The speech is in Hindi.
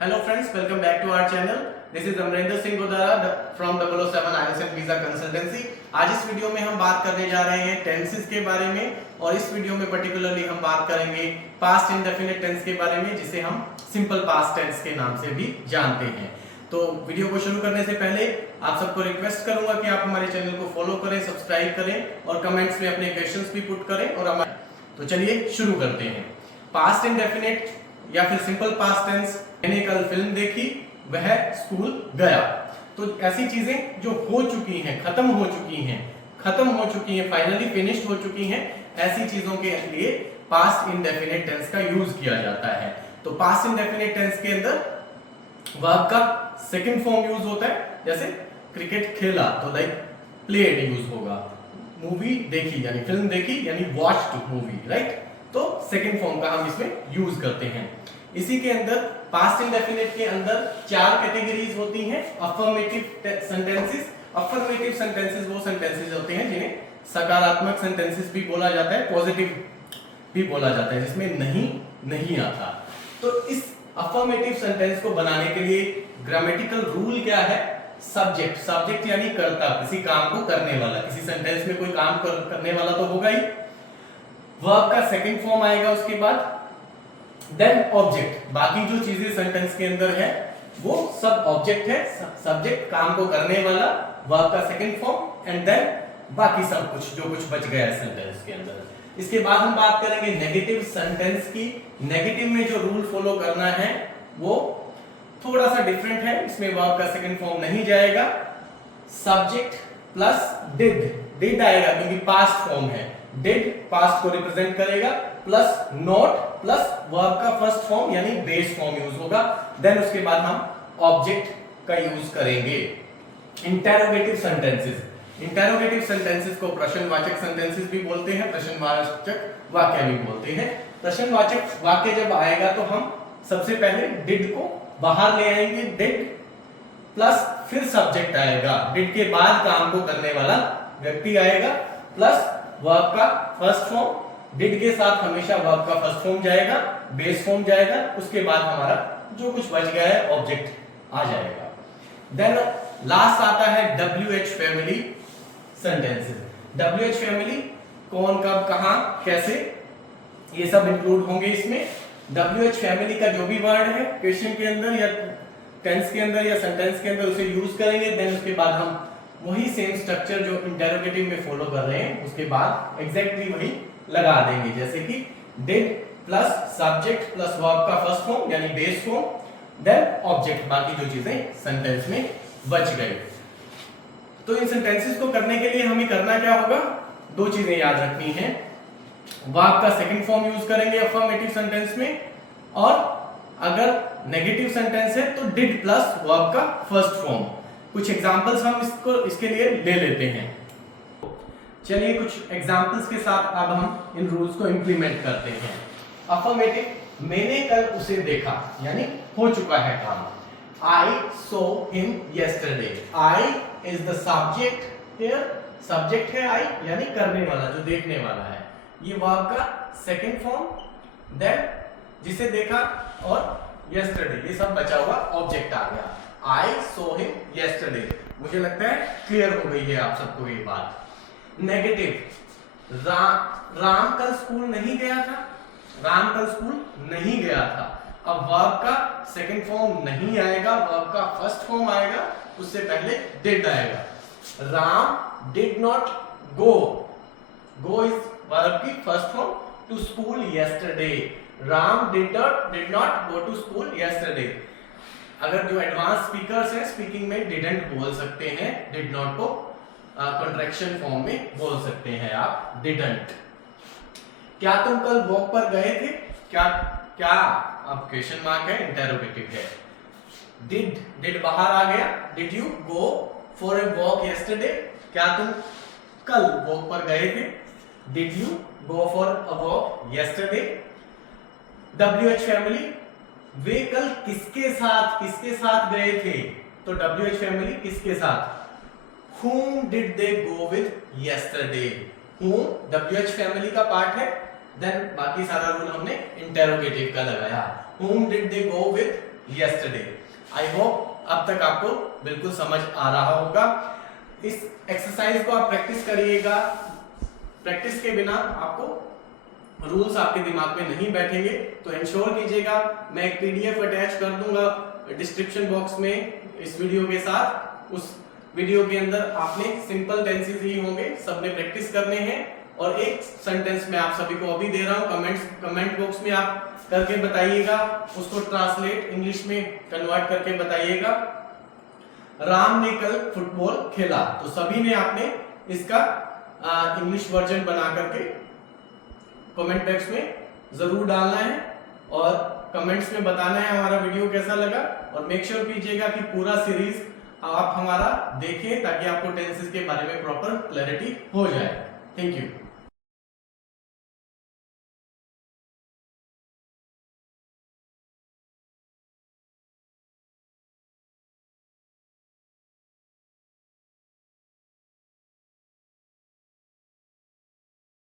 Hello friends, welcome back to our channel. This is Amarinder Singh Godara from 007 IELTS and Visa Consultancy. आज इस वीडियो में हम बात करने जा रहे हैं टेंसेस के बारे में और इस वीडियो में पर्टिकुलरली हम बात करेंगे पास्ट इंडेफिनिट टेंस के बारे में जिसे हम सिंपल पास्ट टेंस के नाम से भी जानते हैं। तो वीडियो को शुरू करने से पहले आप सबको रिक्वेस्ट करूंगा कि आप हमारे चैनल को फॉलो करें, सब्सक्राइब करें और कमेंट्स में अपने क्वेश्चंस भी पुट करें और हमारे तो चलिए शुरू करते हैं। पास्ट इंडेफिनिट या फिर सिंपल पास्ट टेंस, मैंने कल फिल्म देखी, वह स्कूल गया। तो ऐसी चीजें जो हो चुकी हैं, खत्म हो चुकी हैं, फाइनली फिनिश्ड हो चुकी हैं, ऐसी चीजों के लिए पास्ट इंडेफिनिट टेंस का यूज किया जाता है। तो पास्ट इंडेफिनिट टेंस के अंदर वर्ब का सेकंड फॉर्म यूज होता है, जैसे क्रिकेट खेला तो लाइक प्लेड यूज होगा, मूवी देखी यानी फिल्म देखी यानी वॉच्ड मूवी, राइट। तो सेकंड फॉर्म का हम इसमें यूज करते हैं। इसी के अंदर पास्ट इंडेफिनिट के अंदर चार कैटेगरीज होती हैं। अफर्मेटिव सेंटेंसेस, अफर्मेटिव सेंटेंसेस वो सेंटेंसेस होते हैं जिन्हें सकारात्मक सेंटेंसेस भी बोला जाता है, पॉजिटिव भी बोला जाता है, जिसमें नहीं आता। तो इस अफर्मेटिव सेंटेंस को बनाने के लिए ग्रामेटिकल रूल क्या है? सब्जेक्ट यानी कर्ता, किसी काम को करने वाला, किसी सेंटेंस में कोई काम करने वाला तो होगा ही। वर्ब का सेकंड फॉर्म आएगा उसके बाद, देन ऑब्जेक्ट, बाकी जो चीजें सेंटेंस के अंदर है वो सब ऑब्जेक्ट है, सब्जेक्ट काम को करने वाला, वर्ब का सेकंड फॉर्म एंड देन बाकी सब कुछ जो कुछ बच गया है सेंटेंस के अंदर। इसके बाद हम बात करेंगे नेगेटिव सेंटेंस की। नेगेटिव में जो रूल फॉलो करना है वो थोड़ा सा डिफरेंट है। इसमें वर्ब का सेकंड फॉर्म नहीं जाएगा, सब्जेक्ट प्लस डिड आएगा क्योंकि पास्ट फॉर्म है, डिड पास्ट को रिप्रेजेंट करेगा, प्लस नॉट प्लस वर्ब का फर्स्ट फॉर्म यानी बेस फॉर्म यूज होगा। देन उसके बाद हम ऑब्जेक्ट का यूज करेंगे। इंटेरोगेटिव सेंटेंसेस, इंटेरोगेटिव सेंटेंसेस को प्रश्नवाचक सेंटेंसेस भी बोलते हैं, प्रश्नवाचक वाक्य भी बोलते हैं। प्रश्नवाचक वाक्य जब आएगा तो हम सबसे पहले डिड को बाहर ले आएंगे, डिड प्लस फिर सब्जेक्ट आएगा, डिड के बाद काम को करने वाला व्यक्ति आएगा, प्लस वर्ब का फर्स्ट फॉर्म, डिड के साथ हमेशा वर्ब का फर्स्ट फॉर्म जाएगा, बेस फॉर्म जाएगा, उसके बाद हमारा जो कुछ बच गया है ऑब्जेक्ट आ जाएगा। देन लास्ट आता है WH family sentences. WH family कौन, कब, कहां, कैसे, ये सब इंक्लूड होंगे इसमें। WH फैमिली का जो भी वर्ड है क्वेश्चन के अंदर या टेंस के अंदर या सेंटेंस के अंदर उसे यूज करेंगे। देन उसके बाद हम वही सेम स्ट्रक्चर जो इंटेरोगेटिव में फॉलो कर रहे हैं उसके बाद एग्जैक्टली वही लगा देंगे, जैसे कि did plus subject plus verb का फर्स्ट फॉर्म यानी बेस फॉर्म, देन ऑब्जेक्ट, बाकी जो चीजें सेंटेंस में बच गई। तो इन सेंटेंसेस को करने के लिए हमें करना क्या होगा? दो चीजें याद रखनी है। वर्ब का सेकंड फॉर्म यूज करेंगे अफर्मेटिव सेंटेंस में, और अगर नेगेटिव सेंटेंस है तो डिड प्लस वर्ब का फर्स्ट फॉर्म। कुछ एग्जांपल्स हम इसके लिए ले लेते हैं। चलिए कुछ एग्जांपल्स के साथ अब हम इन रूल्स को इंप्लीमेंट करते हैं। अफर्मेटिव, मैंने कल उसे देखा यानी हो चुका है काम। I saw him yesterday. I is the subject here. Subject है I यानी करने वाला, जो देखने वाला है। ये वर्ब का सेकंड फॉर्म, देन जिसे देखा, और yesterday ये सब बचा हुआ ऑब्जेक्ट आ गया। I saw him yesterday। मुझे लगता है क्लियर हो गई है आप सबको ये बात। नेगेटिव, राम कल स्कूल नहीं गया था, राम कल स्कूल नहीं गया था। अब वर्ब का सेकंड फॉर्म नहीं आएगा, वर्ब का फर्स्ट फॉर्म आएगा, उससे पहले डिड आएगा। Ram did not go, go is verb की first form, to school yesterday। Ram did not go to school yesterday। अगर जो एडवांस स्पीकर्स हैं स्पीकिंग में डिडंट बोल सकते हैं, डिड नॉट को कॉन्ट्रैक्शन फॉर्म में बोल सकते हैं आप, डिडंट। क्या तुम कल वॉक पर गए थे? क्या अब क्वेश्चन मार्क है, इंटेरोगेटिव है। डिड बाहर आ गया, did you go for a walk yesterday? क्या तुम कल वॉक पर गए थे? Did you go for a walk yesterday? WH family, वे कल किसके साथ गए थे? तो WH फैमिली किसके साथ? Whom did they go with yesterday? Whom WH family का पार्ट है, देन बाकी सारा रूल हमने इंटेरोगेटिव का लगाया। Whom did they go with yesterday. I hope अब तक आपको बिल्कुल समझ आ रहा होगा। इस एक्सरसाइज को आप प्रैक्टिस करिएगा। प्रैक्टिस के बिना आपको रूल्स आपके दिमाग में नहीं बैठेंगे, तो इंश्योर कीजिएगा। मैं एक पीडीएफ अटैच कर दूंगा डिस्क्रिप्शन बॉक्स में इस वीडियो के साथ। उस वीडियो के अंदर आपने सिंपल टेंसेस ही होंगे, सबने प्रैक्टिस करने हैं। और एक सेंटेंस मैं आप सभी को अभी दे रहा हूं, कमेंट बॉक्स में आप करके बताइएगा, उसको ट्रांसलेट इंग्लिश में कन्वर्ट करके बताइएगा। राम ने कल फुटबॉल खेला, तो सभी ने आपने इसका इंग्लिश वर्जन बना करके कमेंट बॉक्स में जरूर डालना है और कमेंट्स में बताना है हमारा वीडियो कैसा लगा। और मेक श्योर कीजिएगा कि पूरा सीरीज आप हमारा देखें ताकि आपको टेंसेस के बारे में प्रॉपर क्लैरिटी हो जाए। Thank you.